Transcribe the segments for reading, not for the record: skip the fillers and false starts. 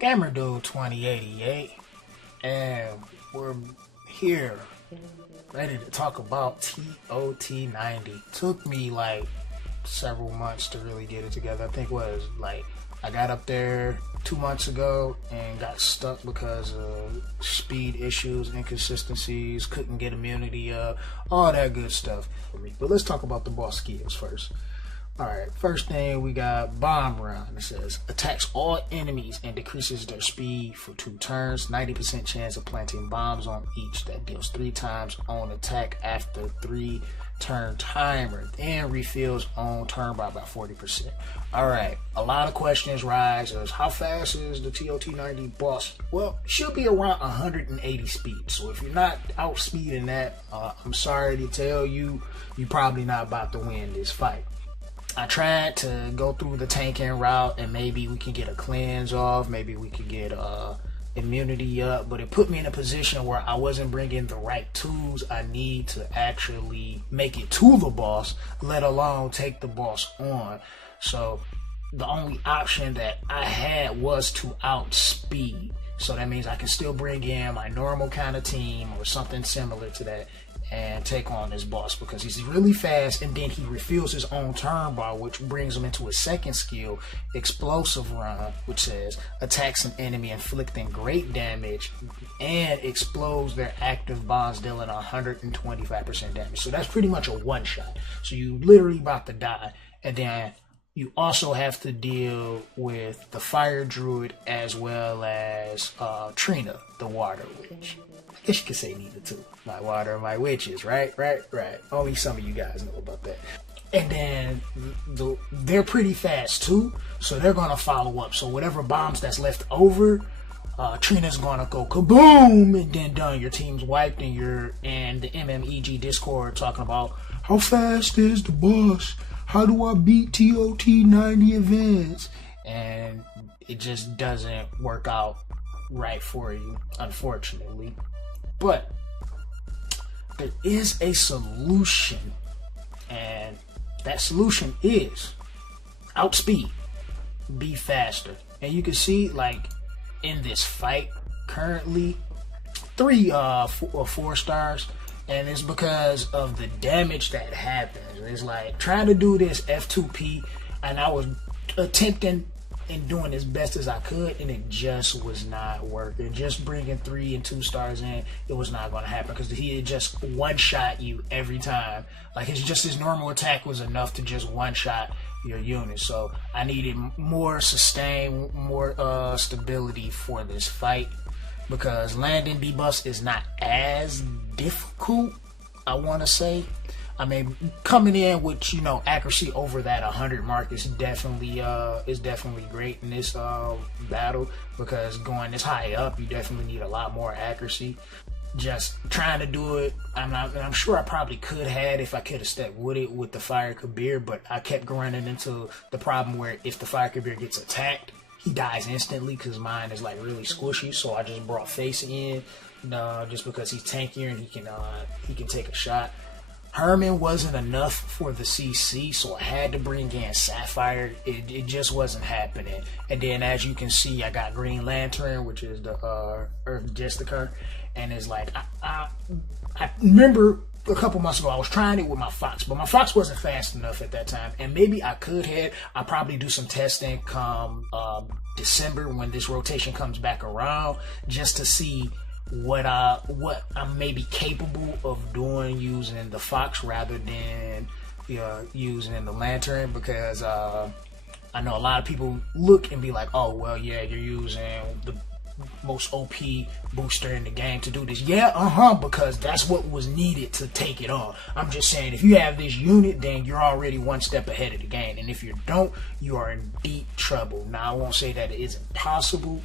Gamer Dude 2088, and we're here ready to talk about TOT 90. Took me like several months to really get it together. I think it was like I got up there 2 months ago and got stuck because of speed issues, inconsistencies, couldn't get immunity up, all that good stuff. But let's talk about the boss skills first. Alright, first thing we got Bomb Run. It says attacks all enemies and decreases their speed for 2 turns. 90% chance of planting bombs on each. That deals 3 times on attack after 3 turn timer. Then refills on turn by about 40%. Alright, a lot of questions rise as how fast is the TOT 90 boss? Well, should be around 180 speed. So if you're not outspeeding that, I'm sorry to tell you, you're probably not about to win this fight. I tried to go through the tanking route and maybe we can get a cleanse off, maybe we could get immunity up, but it put me in a position where I wasn't bringing the right tools I need to actually make it to the boss, let alone take the boss on. So the only option that I had was to outspeed. So that means I can still bring in my normal kind of team or something similar to that and take on this boss because he's really fast, and then he refills his own turn bar, which brings him into his second skill, Explosive Run, which says attacks an enemy inflicting great damage and explodes their active bombs, dealing 125% damage. So that's pretty much a one shot. So you literally about to die, and then you also have to deal with the Fire Druid as well as Trina, the Water Witch. I guess you could say neither two. My water and my witches, right? Only some of you guys know about that. And then they're pretty fast too, so they're gonna follow up. So whatever bombs that's left over, Trina's gonna go kaboom, and then done. Your team's wiped, and the MMEG Discord talking about how fast is the boss? How do I beat TOT 90 Advance? And it just doesn't work out right for you, unfortunately. But there is a solution, and that solution is outspeed, be faster. And you can see, like, in this fight currently, 3 or 4 stars, and it's because of the damage that happens. It's like trying to do this F2P, and I was attempting and doing as best as I could, and it just was not working. Just bringing 3 and 2 stars in, it was not going to happen because he had just one-shot you every time. Like, his normal attack was enough to just one-shot your unit. So I needed more sustain, more stability for this fight, because landing debuffs is not as difficult, I want to say. I mean, coming in with, you know, accuracy over that 100 mark is definitely great in this battle, because going this high up, you definitely need a lot more accuracy. Just trying to do it, I'm sure I probably could have if I could have stuck with it with the Fire Kabir, but I kept running into the problem where if the Fire Kabir gets attacked, he dies instantly because mine is like really squishy. So I just brought Face in, just because he's tankier and he can take a shot. Herman wasn't enough for the CC, so I had to bring in Sapphire. It just wasn't happening. And then, as you can see, I got Green Lantern, which is the Earth Jessica, and it's like I remember a couple months ago I was trying it with my Fox, but my Fox wasn't fast enough at that time, and maybe I could have. I'll probably do some testing come December when this rotation comes back around, just to see what I'm maybe capable of doing using the Fox rather than using the Lantern, because I know a lot of people look and be like, oh well, yeah, you're using the most OP booster in the game to do this. Yeah, because that's what was needed to take it on. I'm just saying, if you have this unit, then you're already one step ahead of the game, and if you don't, you are in deep trouble. Now, I won't say that it isn't possible,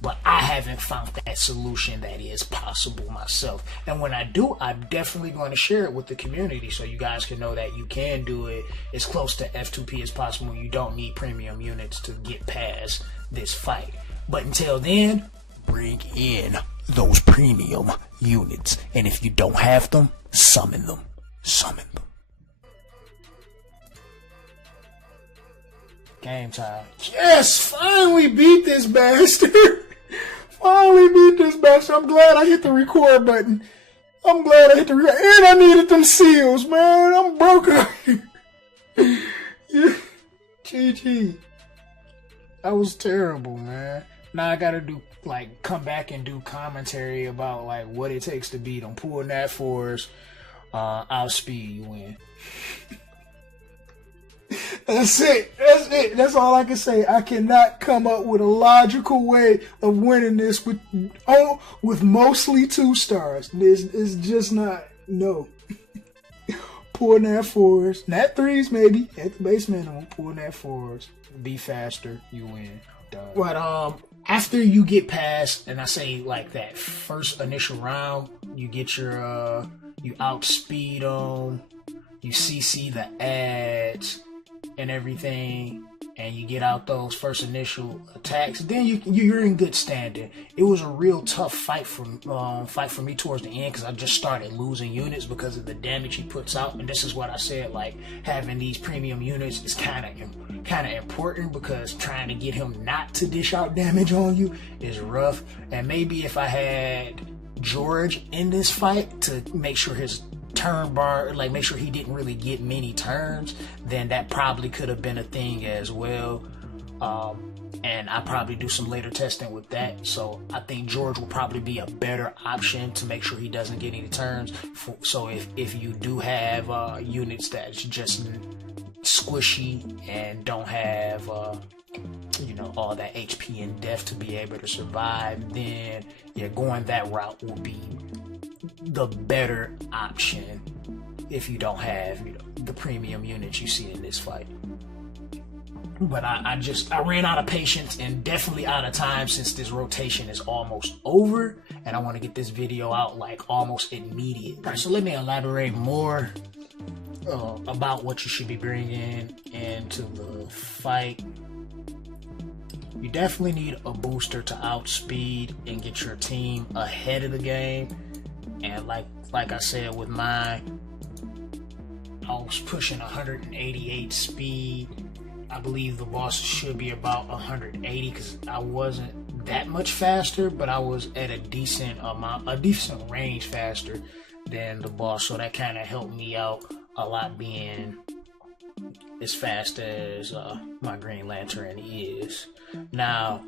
but I haven't found that solution that is possible myself. And when I do, I'm definitely going to share it with the community so you guys can know that you can do it as close to F2P as possible. You don't need premium units to get past this fight. But until then, bring in those premium units. And if you don't have them, summon them. Summon them. Game time. Yes, finally beat this bastard. Finally beat this bastard. I'm glad I hit the record button. I'm glad I hit the record. And I needed them seals, man. I'm broke up here. Yeah. GG. That was terrible, man. Now I gotta do, like, come back and do commentary about, like, what it takes to beat them. Pulling that force, outspeed, you win. That's it. That's it. That's all I can say. I cannot come up with a logical way of winning this with mostly 2 stars. It's just not, no. Pulling that force. Not 3s, maybe. At the base minimum. Pulling that force. Be faster. You win. Done. But, after you get past, and I say like that first initial round, you get your, you outspeed them, you CC the ads and everything, and you get out those first initial attacks, then you're in good standing. It was a real tough fight for me towards the end because I just started losing units because of the damage he puts out. And this is what I said, like, having these premium units is kind of important because trying to get him not to dish out damage on you is rough. And maybe if I had George in this fight to make sure his turn bar, like make sure he didn't really get many turns, then that probably could have been a thing as well. And I probably do some later testing with that. So I think George will probably be a better option to make sure he doesn't get any turns. So if you do have units that's just squishy and don't have you know, all that HP and def to be able to survive, then yeah, going that route will be the better option if you don't have, you know, the premium units you see in this fight. But I ran out of patience and definitely out of time since this rotation is almost over and I want to get this video out like almost immediate. All right, so let me elaborate more about what you should be bringing into the fight. You definitely need a booster to outspeed and get your team ahead of the game. And like I said with mine, I was pushing 188 speed. I believe the boss should be about 180 because I wasn't that much faster, but I was at a decent range faster than the boss. So that kind of helped me out a lot, being as fast as my Green Lantern is. Now,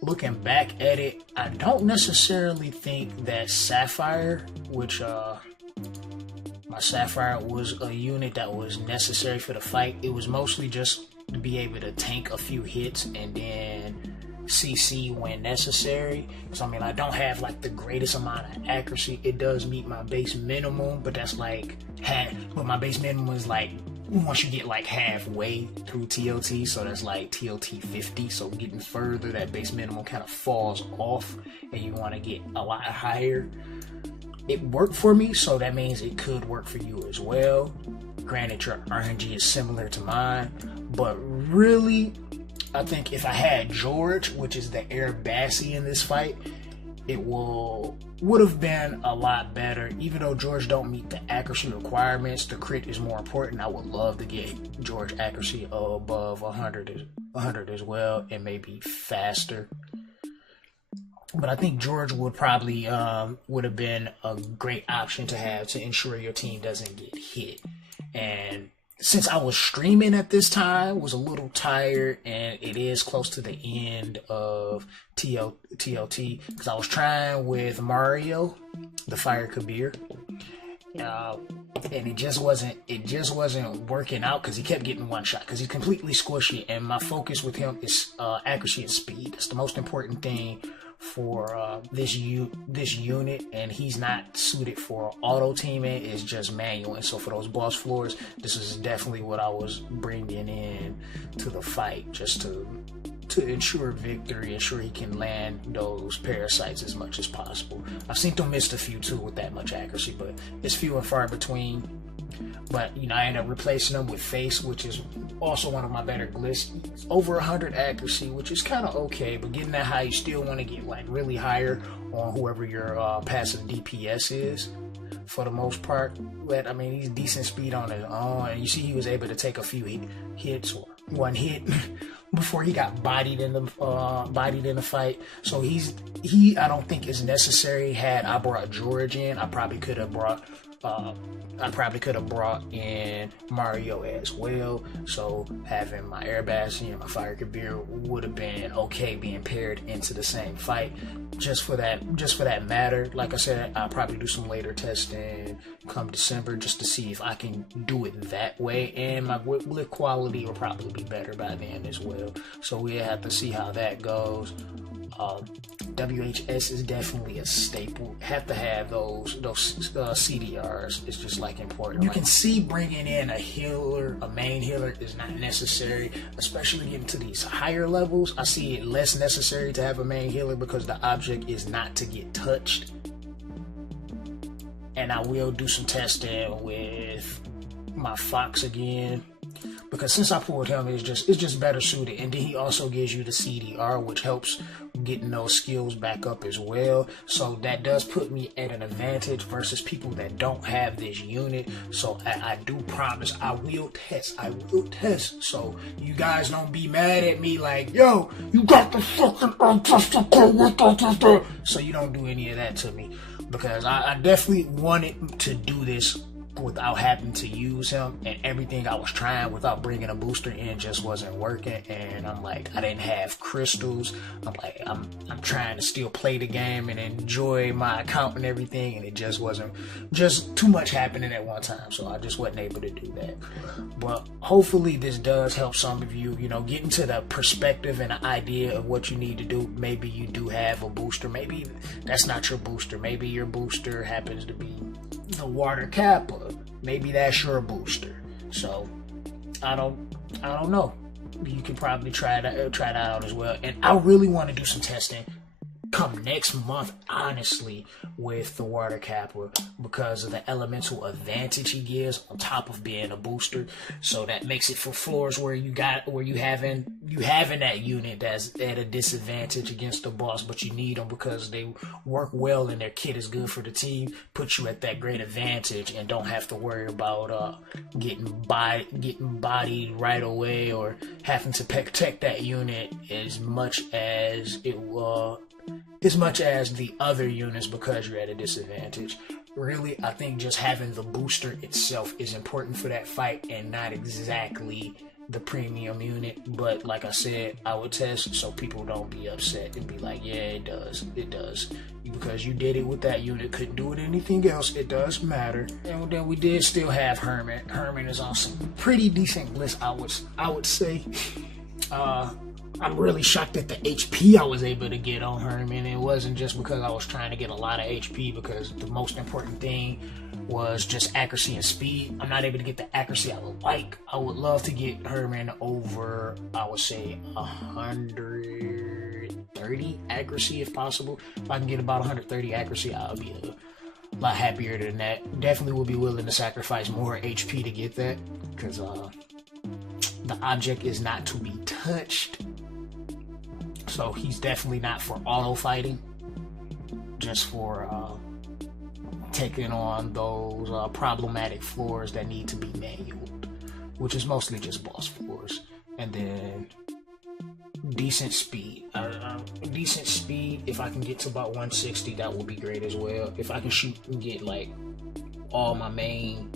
looking back at it, I don't necessarily think that Sapphire, which my Sapphire was a unit that was necessary for the fight. It was mostly just to be able to tank a few hits and then CC when necessary. So I mean, I don't have like the greatest amount of accuracy. It does meet my base minimum, but that's like but my base minimum is like once you get like halfway through TOT, so that's like TOT 50. So getting further, that base minimum kind of falls off and you want to get a lot higher. It worked for me, so that means it could work for you as well. Granted, your RNG is similar to mine, but really, I think if I had George, which is the Air Bassie in this fight, it would have been a lot better. Even though George don't meet the accuracy requirements, the crit is more important. I would love to get George accuracy above 100 as well, and maybe faster. But I think George would probably would have been a great option to have to ensure your team doesn't get hit. And since I was streaming at this time, was a little tired, and it is close to the end of TOT, because I was trying with Mario, the Fire Kabir, and it just wasn't working out because he kept getting one shot because he's completely squishy, and my focus with him is accuracy and speed. That's the most important thing for this unit, and he's not suited for auto teaming. It's just manual. And so for those boss floors, this is definitely what I was bringing in to the fight, just to ensure victory, ensure he can land those parasites as much as possible. I've seen them miss a few too with that much accuracy, but it's few and far between. But you know, I ended up replacing them with Face, which is also one of my better glyphs. It's over 100 accuracy, which is kind of okay, but getting that high, you still want to get like really higher on whoever your passive DPS is for the most part. But I mean, he's decent speed on his own, and you see he was able to take a few hits, or one hit before he got bodied in the fight. So I don't think is necessary. Had I brought George in, I probably could have brought in Mario as well. So having my Air Bastion and my Fire Kabir would have been okay being paired into the same fight. Just for that matter. Like I said, I'll probably do some later testing come December just to see if I can do it that way, and my whip quality will probably be better by then as well. So we'll have to see how that goes. WHS is definitely a staple. Have to have those CDRs. It's just like important. You can see bringing in a main healer is not necessary, especially getting to these higher levels. I see it less necessary to have a main healer because the object is not to get touched. And I will do some testing with my Fox again, because since I pulled him, it's just better suited. And then he also gives you the CDR, which helps getting those skills back up as well. So that does put me at an advantage versus people that don't have this unit. So I do promise I will test. So you guys don't be mad at me like, yo, you got the fucking untested code with that. So you don't do any of that to me, because I definitely wanted to do this without having to use him, and everything I was trying without bringing a booster in just wasn't working. And I'm like, I didn't have crystals. I'm trying to still play the game and enjoy my account and everything, and it just wasn't, just too much happening at one time, so I just wasn't able to do that. But hopefully this does help some of you, get into the perspective and the idea of what you need to do. Maybe you do have a booster, maybe that's not your booster, maybe your booster happens to be the water Kappa, maybe that's your booster. So I don't know. You could probably try that out as well. And I really want to do some testing come next month, honestly, with the water Kappa, because of the elemental advantage he gives on top of being a booster. So that makes it for floors where you having that unit that's at a disadvantage against the boss, but you need them because they work well and their kit is good for the team. Put you at that great advantage and don't have to worry about getting bodied right away, or having to protect that unit as much as the other units because you're at a disadvantage. Really, I think just having the booster itself is important for that fight, and not exactly the premium unit. But like I said, I would test so people don't be upset and be like, yeah, it does, because you did it with that unit, couldn't do it anything else. It does matter. And then we did still have Hermit. Hermit is on some pretty decent list, I would say. I'm really shocked at the HP I was able to get on Herman. It wasn't just because I was trying to get a lot of HP, because the most important thing was just accuracy and speed. I'm not able to get the accuracy I would like. I would love to get Herman over, I would say, 130 accuracy if possible. If I can get about 130 accuracy, I'll be a lot happier than that. Definitely will be willing to sacrifice more HP to get that, because the object is not to be touched. So he's definitely not for auto fighting, just for taking on those problematic floors that need to be manualed, which is mostly just boss floors. And then decent speed. Decent speed, if I can get to about 160, that will be great as well. If I can shoot and get like all my main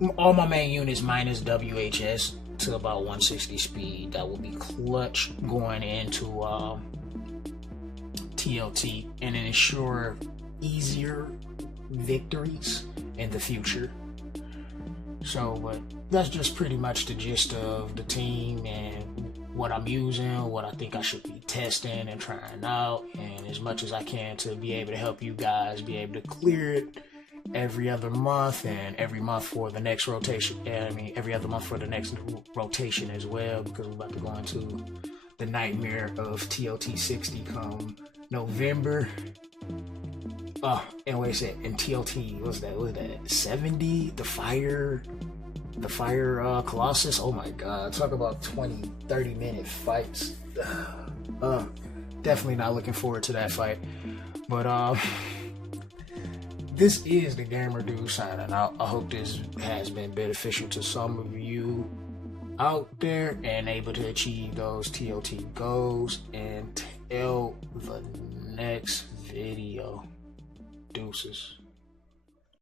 units minus WHS to about 160 speed, that will be clutch going into TOT, and ensure easier victories in the future. So, but that's just pretty much the gist of the team and what I'm using, what I think I should be testing and trying out, and as much as I can to be able to help you guys be able to clear it every other month, and every month for the next rotation. Every other month for the next rotation as well, because we're about to go into the nightmare of TOT 60 come November. And wait a second, and TOT, what's that 70? The fire Colossus. Oh my god, talk about 20-30 minute fights. Definitely not looking forward to that fight. But this is the Gamer Dude signing out. I hope this has been beneficial to some of you. out there and able to achieve those TOT goals until the next video. Deuces.